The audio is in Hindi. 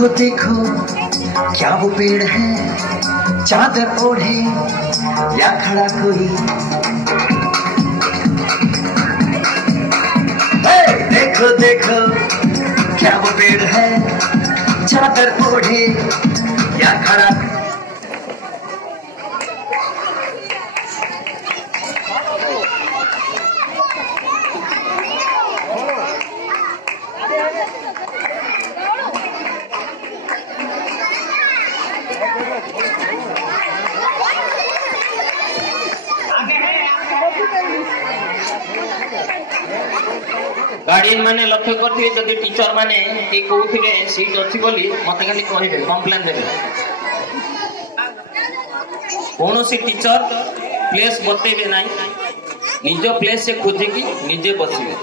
देखो देखो क्या वो पेड़ है, चादर ओढ़े या खड़ा कोई। देखो देखो क्या वो पेड़ है, चादर ओढ़े या खड़ा। गार्डियन माने लक्ष्य करथिबे जदि टीचर माने कि कहउथिबे सीट अछि बोली मते खाली कहिबे कंप्लेन देबे। कौनसी टीचर प्लेस बतेबे नाही, निज प्लेस से खोजे कि निजे बसिबे।